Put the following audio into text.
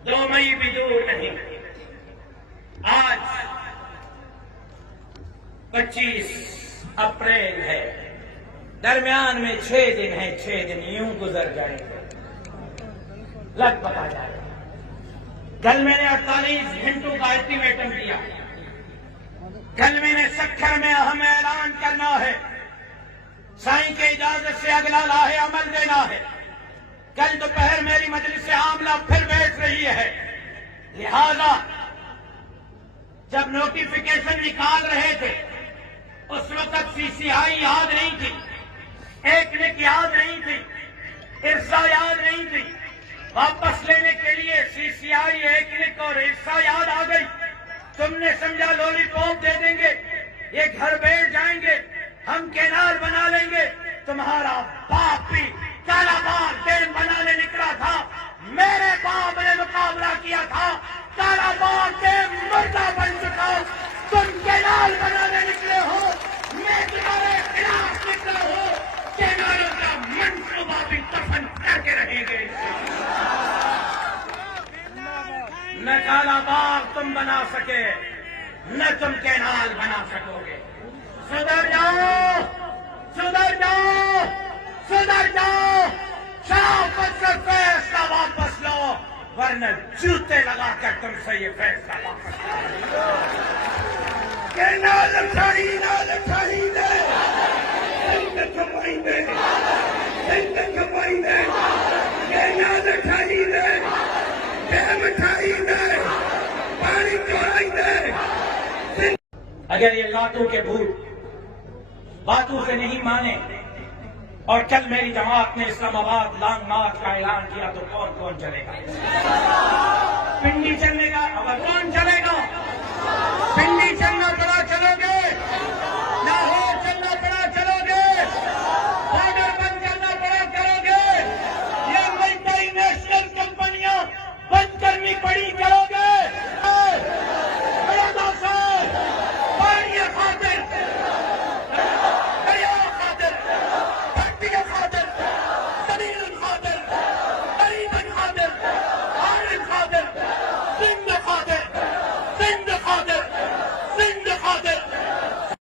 2 मई भी दूर नहीं, आज 25 अप्रैल है, दरमियान में 6 दिन है। 6 दिन यूं गुजर जाएंगे, लग पता जाएगा। कल मैंने 48 घंटों का अल्टीमेटम दिया। कल मैंने सक्खर में अहम ऐलान करना है, साईं के इजाजत से अगला लाहे अमल देना है। कल दोपहर मेरी मजलिस आमला फिर बैठ रही है, लिहाजा जब नोटिफिकेशन निकाल रहे थे उस वक्त सीसीआई याद नहीं थी, एकनिक याद नहीं थी, इरसा याद नहीं थी। वापस लेने के लिए सीसीआई, एकनिक और इरसा याद आ गई। तुमने समझा लॉलीपॉप दे देंगे, ये घर बैठ जाएंगे, हम कैनाल बना लेंगे। तुम्हारा बाप भी कालाबाग डैम बनाने निकला था, मेरे बाप ने मुकाबला किया था, कालाबाग डैम मुर्दा बन चुका। तुम कैनाल बनाने निकले हो, मैं तुम्हारे खिलाफ निकला हूं। कैनालों का मंसूबा भी दफन करके रहेंगे। न कालाबाग तुम बना सके, न तुम कैनाल बना सकोगे। सुधर जाओ, सुधर जाओ, सुधर जाओ। शाबाश से फैसला वापस लो, वरना जूते लगाकर तुमसे ये फैसला वापस लो। कैनाल लठाई ना लठाई दे, कमाई दे, कमाई दे, कैनाल लठाई दे, डैम उठाई दे, पानी चोराई दे। अगर ये लातों के भूत बातों से नहीं माने और कल मेरी जमात ने इस्लामाबाद लॉन्ग मार्च का ऐलान किया तो कौन कौन चलेगा? पिंडी चलने